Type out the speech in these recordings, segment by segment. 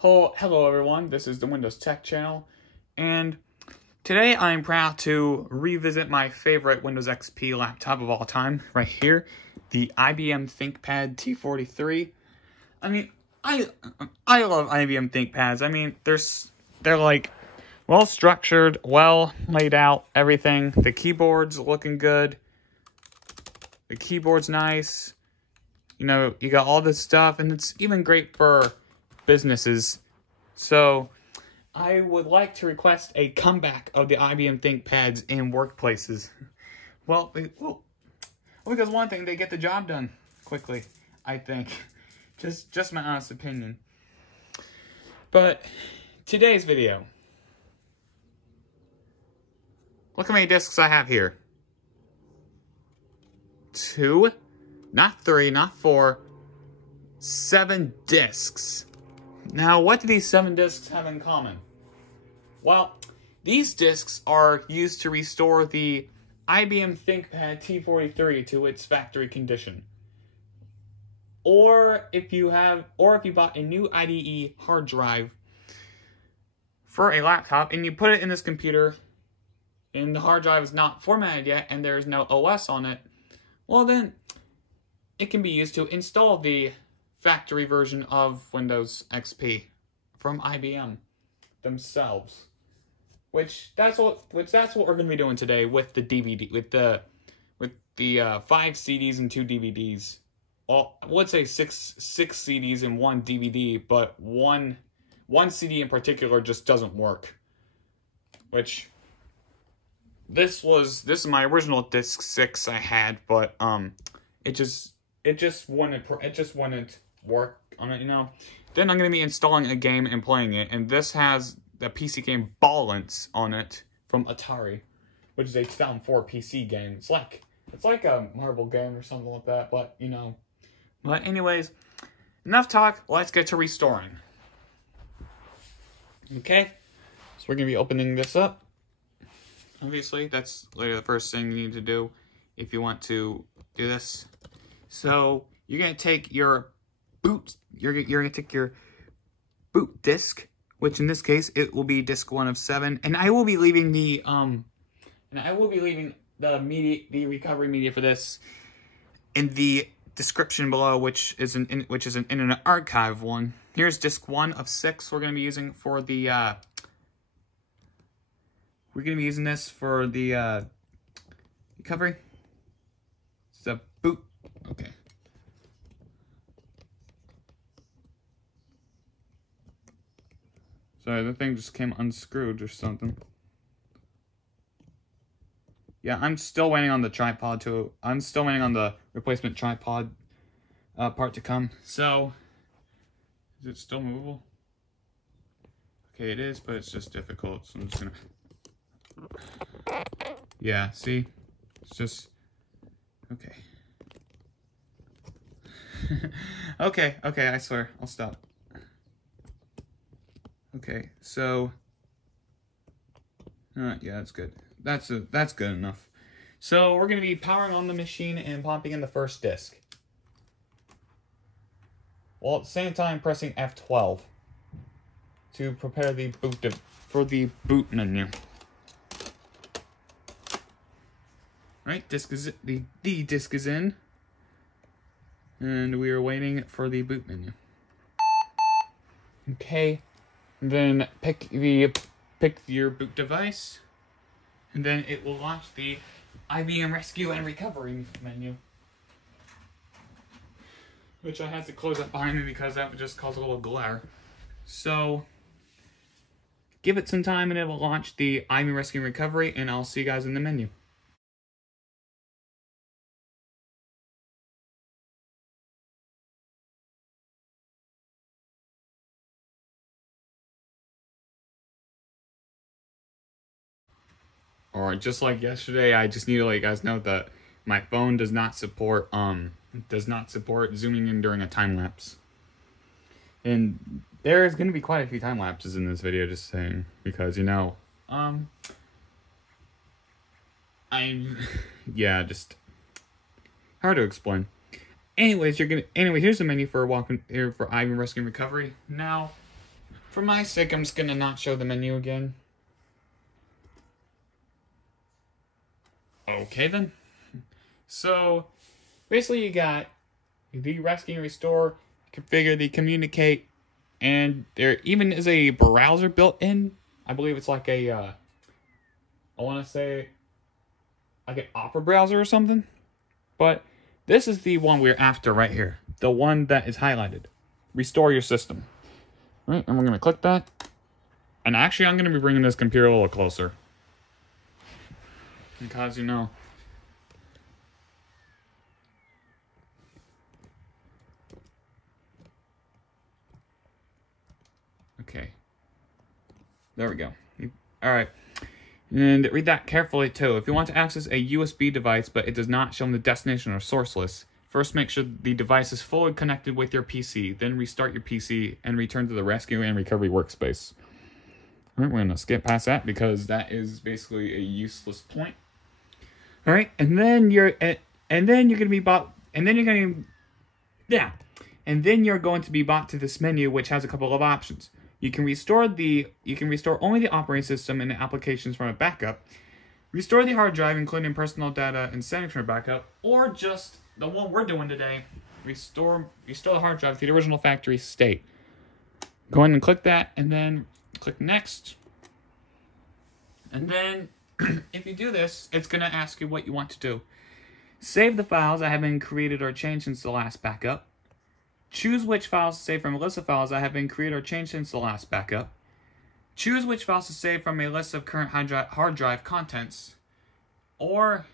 Hello everyone, this is the Windows Tech Channel, and today I'm proud to revisit my favorite Windows XP laptop of all time, right here, the IBM Thinkpad T43. I mean, I love IBM ThinkPads. I mean, they're like well structured, well laid out, everything. The keyboard's looking good. The keyboard's nice. You know, you got all this stuff, and it's even great for businesses. So I would like to request a comeback of the IBM ThinkPads in workplaces. Well, because one thing, they get the job done quickly, I think. Just my honest opinion. But today's video, look how many discs I have here. 2, not 3, not 4, 7 discs. Now, what do these 7 discs have in common? Well, these discs are used to restore the IBM ThinkPad T43 to its factory condition. Or if you bought a new IDE hard drive for a laptop and you put it in this computer and the hard drive is not formatted yet and there's no OS on it, well then it can be used to install the factory version of Windows XP from IBM themselves. Which that's what we're going to be doing today with the DVD, with the 5 CDs and 2 DVDs. Well, I would say six CDs and 1 DVD, but one CD in particular just doesn't work. Which this is my original disc 6 I had, but it just wouldn't work on it, you know. Then I'm going to be installing a game and playing it, and this has the PC game Balance on it from Atari, which is a 2004 PC game. It's like a marble game or something like that, but you know. But anyways, enough talk. Let's get to restoring. Okay, so we're going to be opening this up. Obviously, that's literally the first thing you need to do if you want to do this. So you're going to take your boot. You're going to take your boot disk, which in this case it will be disk 1 of 7, and I will be leaving the the recovery media for this in the description below, which is an Internet Archive one. Here's disk 1 of 6. We're going to be using for the we're going to be using this for the recovery. It's a boot. Okay. Sorry, the thing just came unscrewed or something. Yeah, I'm still waiting on the tripod I'm still waiting on the replacement tripod part to come. So, is it still movable? Okay, it is, but it's just difficult. So I'm just gonna. Yeah, see? It's just. Okay. okay, I swear. I'll stop. Okay, so. Yeah, that's good. That's good enough. So we're going to be powering on the machine and popping in the first disk. While at the same time pressing F12 to prepare the boot menu. Right, disk is the disk is in, and we are waiting for the boot menu. Okay, and then pick your boot device. And then it will launch the IBM Rescue and Recovery menu. Which I had to close up behind me because that would just cause a little glare. So, give it some time and it will launch the IBM Rescue and Recovery, and I'll see you guys in the menu. Or just like yesterday, I just need to let you guys know that my phone does not support zooming in during a time lapse. And there's gonna be quite a few time lapses in this video, just saying, because you know, just hard to explain. Anyways, here's the menu for IBM Rescue and Recovery. Now, For my sake, I'm just gonna not show the menu again. Okay then. So basically you got the rescue and restore, configure, the communicate, and there even is a browser built in. I believe it's like a, I want to say like an Opera browser or something. But this is the one we're after right here. The one that is highlighted. Restore your system. All right, and we're going to click that. And actually, I'm going to be bringing this computer a little closer. Because, you know. Okay. There we go. All right. And read that carefully too. If you want to access a USB device, but it does not show the destination or source list, first make sure the device is fully connected with your PC. Then restart your PC and return to the rescue and recovery workspace. All right, we're gonna skip past that because that is basically a useless point. All right, and then you're going to be brought to this menu, which has a couple of options. You can restore only the operating system and the applications from a backup, restore the hard drive, including personal data and settings from a backup, or just the one we're doing today, restore the hard drive to the original factory state. Go ahead and click that, and then click next. And then, if you do this, it's going to ask you what you want to do. Save the files that have been created or changed since the last backup. Choose which files to save from a list of files that have been created or changed since the last backup. Choose which files to save from a list of current hard drive contents. Or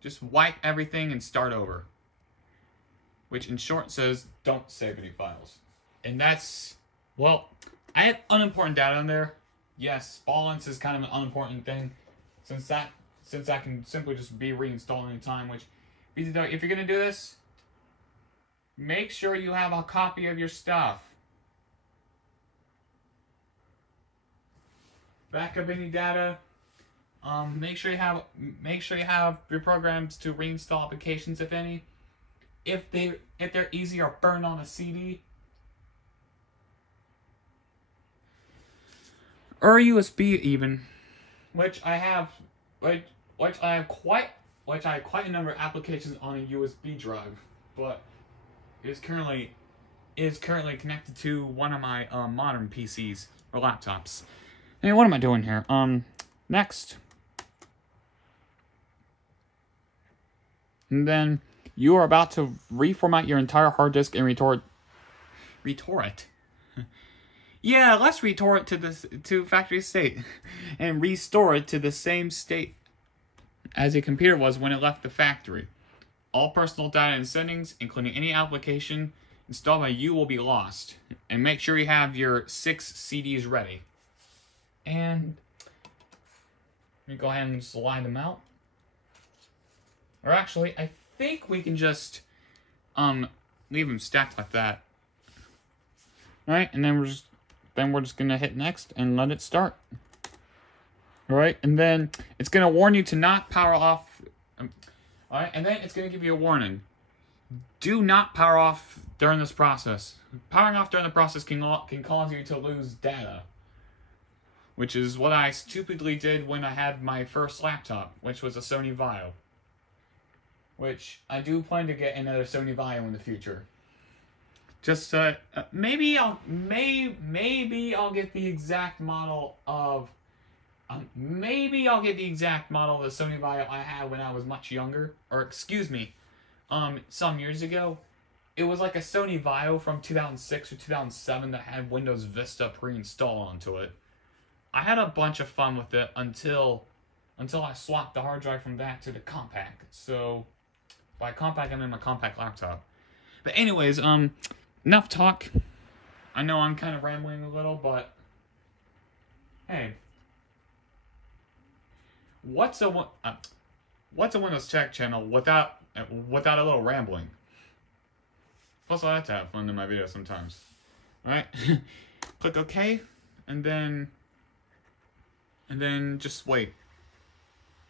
just wipe everything and start over. Which in short says, don't save any files. And that's, well, I had unimportant data on there. Yes, balance is kind of an unimportant thing. Since that can simply just be reinstalled anytime, which, if you're going to do this, make sure you have a copy of your stuff. Backup any data. Make sure you have your programs to reinstall applications, if any. If they're easy, or burn on a CD. Or a USB even, which I have quite a number of applications on a USB drive, but is currently connected to one of my modern PCs or laptops. Hey, what am I doing here? Next. And then you are about to reformat your entire hard disk and retort it. Yeah, let's retort it to factory state and restore it to the same state as a computer was when it left the factory. All personal data and settings, including any application installed by you, will be lost. And make sure you have your 6 CDs ready. And let me go ahead and slide them out. Or actually, I think we can just leave them stacked like that. Alright, and then we're just gonna hit next and let it start. Alright, and then it's gonna warn you to not power off. Alright, and then it's going to give you a warning. Do not power off during this process. Powering off during the process can cause you to lose data. Which is what I stupidly did when I had my first laptop, which was a Sony Vaio. Which I do plan to get another Sony Vaio in the future. Just maybe I'll get the exact model of maybe I'll get the exact model of the Sony Vaio I had when I was much younger. Or, excuse me, some years ago. It was like a Sony Vaio from 2006 or 2007 that had Windows Vista pre-installed onto it. I had a bunch of fun with it until I swapped the hard drive from that to the compact. So, by compact, I mean my compact laptop. But anyways, enough talk. I know I'm kind of rambling a little, but hey. What's a Windows Tech channel without a little rambling? Plus, I like to have fun in my videos sometimes. All right, click OK, and then just wait.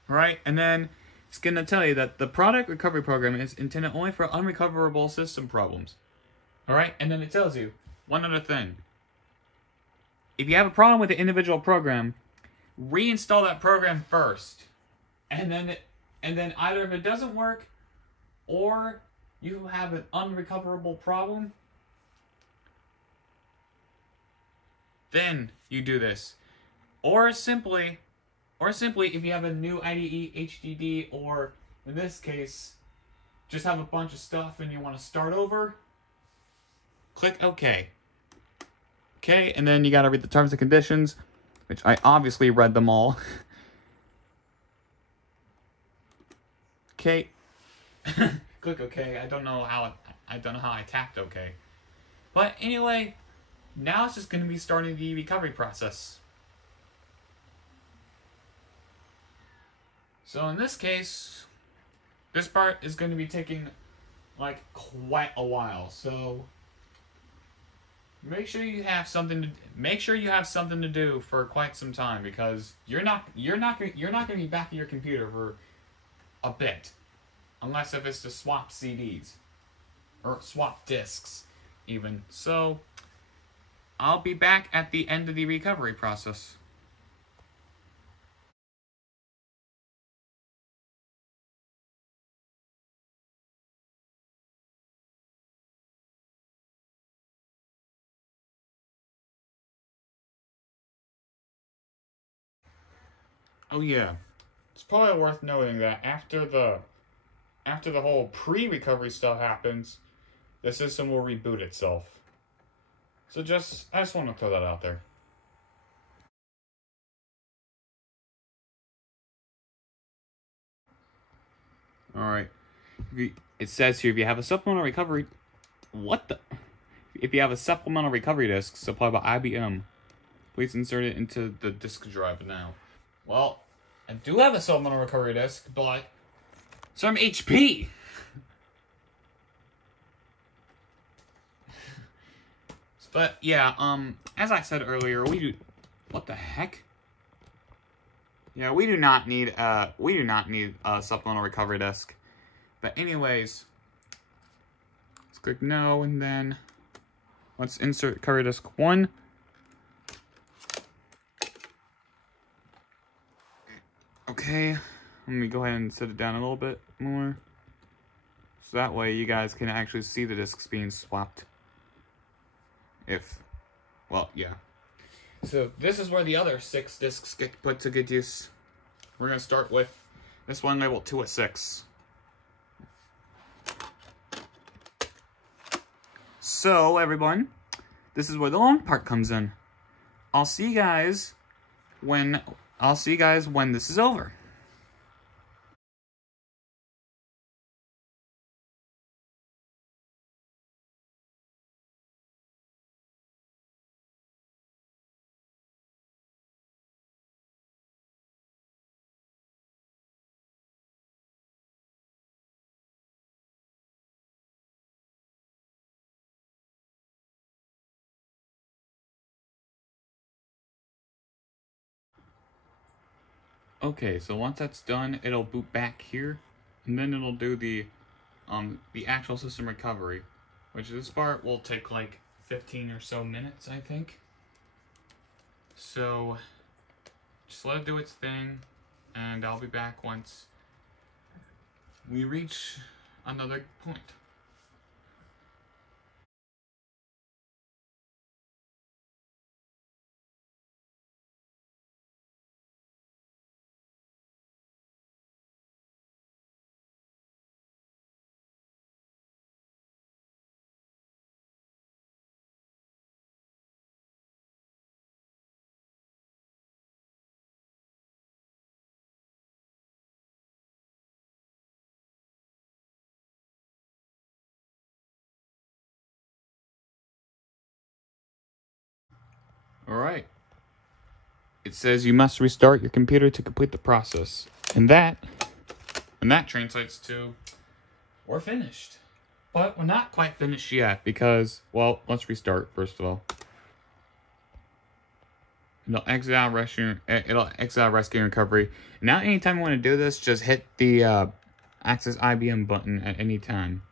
All right, and then it's gonna tell you that the product recovery program is intended only for unrecoverable system problems. All right, and then it tells you one other thing. if you have a problem with the individual program, reinstall that program first. And then either if it doesn't work or you have an unrecoverable problem, then you do this. Or simply if you have a new IDE, HDD, or in this case, just have a bunch of stuff and you want to start over, click OK. Okay, and then you gotta read the terms and conditions, which I obviously read them all. Okay. Click OK. I don't know how I tapped OK. But anyway, now it's just gonna be starting the recovery process. So in this case, this part is going to be taking like quite a while. So make sure you have something to do for quite some time, because you're not going to be back at your computer for a bit, unless if it's to swap CDs or swap disks even. So I'll be back at the end of the recovery process. Oh yeah, it's probably worth noting that after the whole pre-recovery stuff happens, the system will reboot itself. So I just want to throw that out there. Alright, it says here, if you have a supplemental recovery... What the... If you have a supplemental recovery disk supplied by IBM, please insert it into the disk drive now. Well, I do have a supplemental recovery disk, but it's from HP. But yeah, as I said earlier, what the heck? Yeah, we do not need a supplemental recovery disk. But anyways, let's click no, and then let's insert recovery disk 1. Okay, let me go ahead and set it down a little bit more, so that way you guys can actually see the discs being swapped. Well, yeah. So this is where the other 6 discs get put to good use. We're going to start with this one labeled 2 of 6. So, everyone, this is where the long part comes in. I'll see you guys when this is over. Okay, so once that's done, it'll boot back here, and then it'll do the actual system recovery, which this part will take like 15 or so minutes, I think. So just let it do its thing, and I'll be back once we reach another point. Alright. It says you must restart your computer to complete the process. And that translates to, we're finished. But we're not quite finished yet because, well, let's restart first of all. It'll exit out Rescue Recovery. Now anytime you want to do this, just hit the Access IBM button at any time.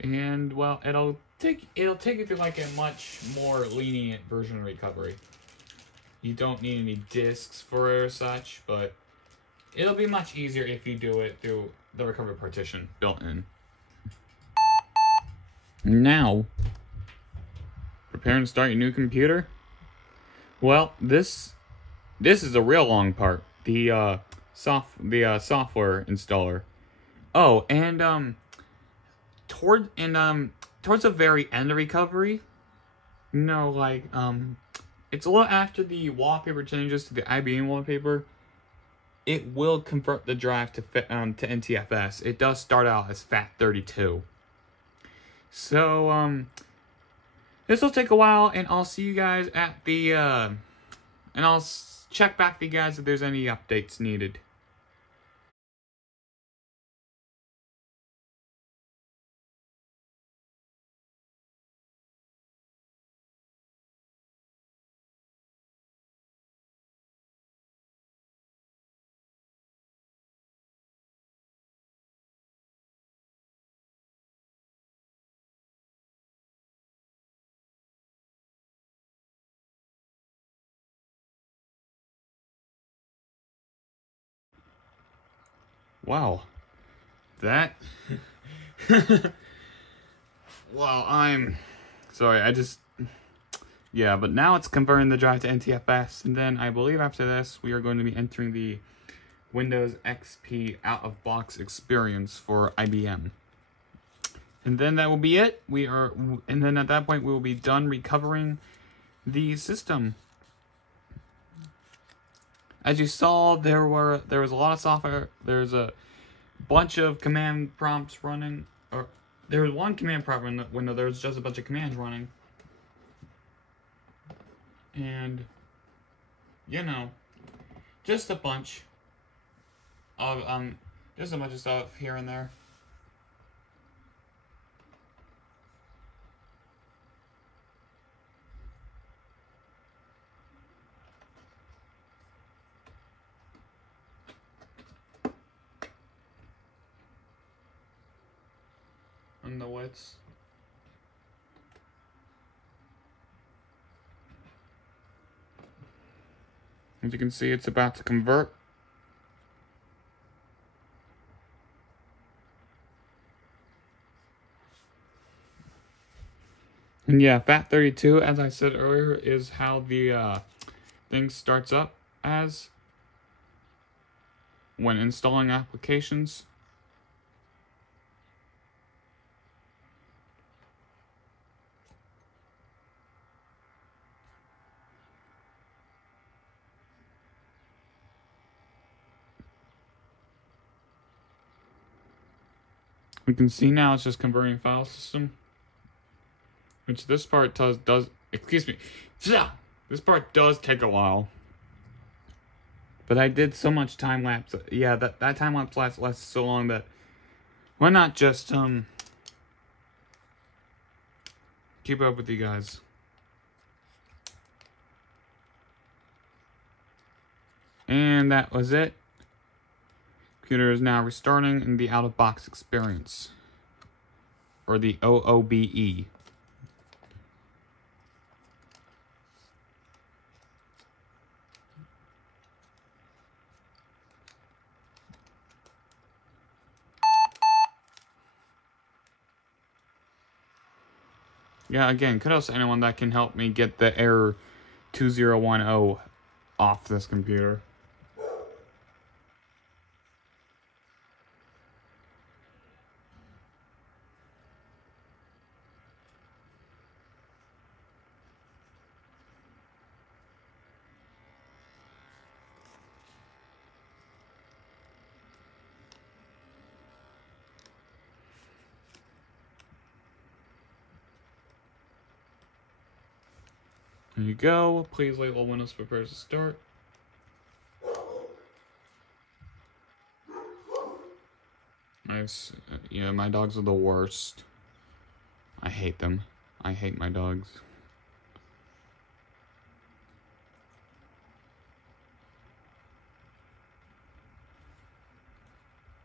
And, well, it'll it'll take you through like a much more lenient version of recovery. You don't need any disks for it or such, but it'll be much easier if you do it through the recovery partition built in. Now, prepare and start your new computer. Well, this is a real long part. The software installer. Oh, and towards the very end of recovery, it's a little after the wallpaper changes to the IBM wallpaper. It will convert the drive to NTFS. It does start out as FAT32. So this will take a while, and I'll see you guys at the and I'll check back with you guys if there's any updates needed. Wow, that. Well, I'm sorry. Yeah, but now it's converting the drive to NTFS, and then I believe after this we are going to be entering the Windows XP out-of-box experience for IBM. And then that will be it. And then at that point we will be done recovering the system. As you saw, there was a lot of software. There's a bunch of command prompts running, or there was one command prompt in the window. There was just a bunch of commands running, and just a bunch of stuff here and there. And the widths. As you can see, it's about to convert. And yeah, FAT32, as I said earlier, is how the thing starts up as when installing applications. We can see now it's just converting file system, which this part does excuse me, this part does take a while. But I did so much time lapse. Yeah, that time lapse lasts so long that why not just keep up with you guys. And that was it. Computer is now restarting in the out-of-box experience, or the OOBE. Yeah, again, kudos to anyone that can help me get the error 2010 off this computer. There you go. Please wait while Windows prepares to start. Nice. Yeah, my dogs are the worst. I hate them. I hate my dogs.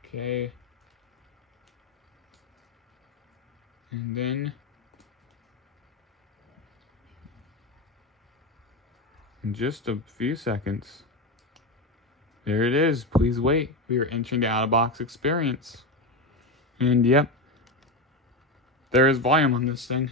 Okay. And then In just a few seconds. There it is. Please wait. We are entering the out-of-box experience. And yep, there is volume on this thing.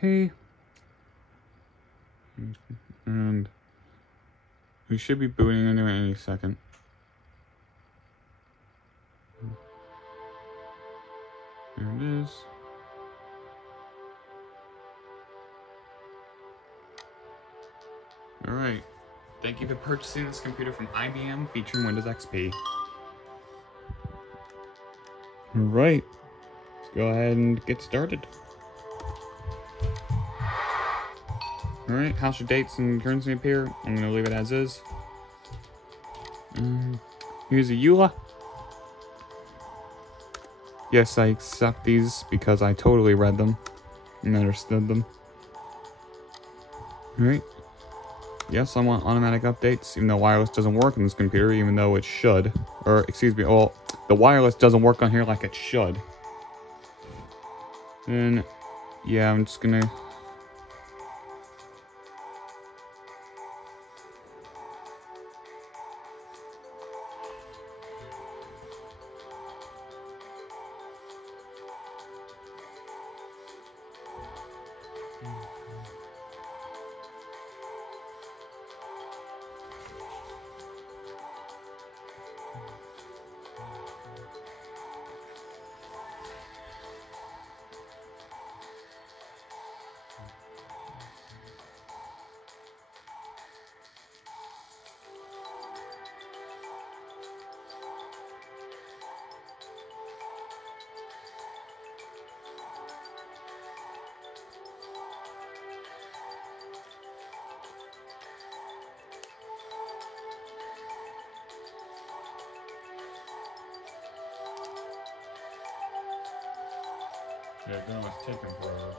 Okay. And we should be booting into it any second. There it is. Alright. Thank you for purchasing this computer from IBM featuring Windows XP. Alright. Let's go ahead and get started. Alright, how should dates and currency appear? I'm going to leave it as is. Here's a EULA. Yes, I accept these because I totally read them and understood them. Alright. Yes, I want automatic updates, even though wireless doesn't work on this computer, even though it should. Or, excuse me, well, the wireless doesn't work on here like it should. Then, yeah, I'm just gonna... Yeah, that must take him forever.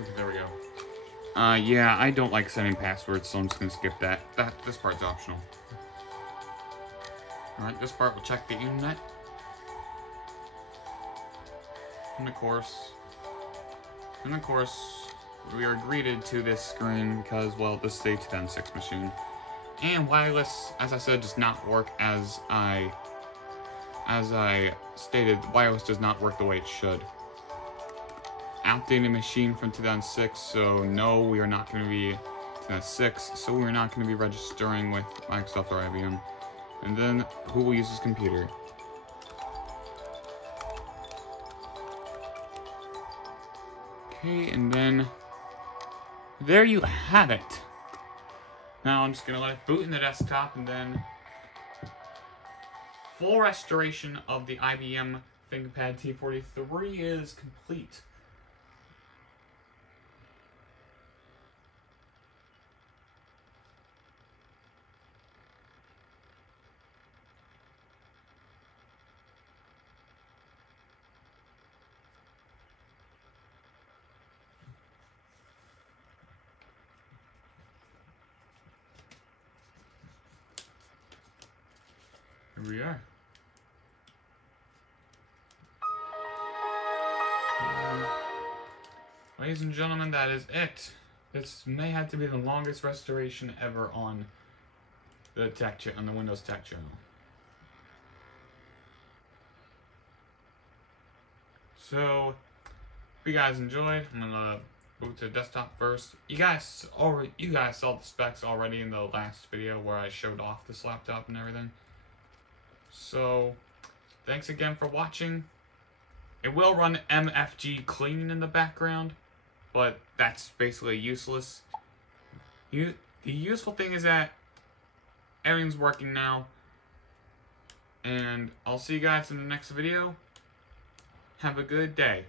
Okay, there we go. Yeah, I don't like setting passwords, so I'm just gonna skip that. This part's optional. Alright, this part will check the internet. And of course, we are greeted to this screen because, well, this is a 2006 machine. And wireless, as I said, does not work as I stated. Wireless does not work the way it should. Outdated machine from 2006, so no, we are not going to be 2006, so we are not going to be registering with Microsoft or IBM. And then, who will use this computer? Okay, and then, there you have it. Now I'm just going to let it boot in the desktop, and then full restoration of the IBM Thinkpad T43 is complete. Here we are. Ladies and gentlemen, that is it. This may have to be the longest restoration ever on the Windows Tech Channel. So, if you guys enjoyed, I'm gonna boot to the desktop first. You guys saw the specs already in the last video where I showed off this laptop and everything. So, thanks again for watching. It will run MFG clean in the background, but that's basically useless. The useful thing is that everything's working now. And I'll see you guys in the next video. Have a good day.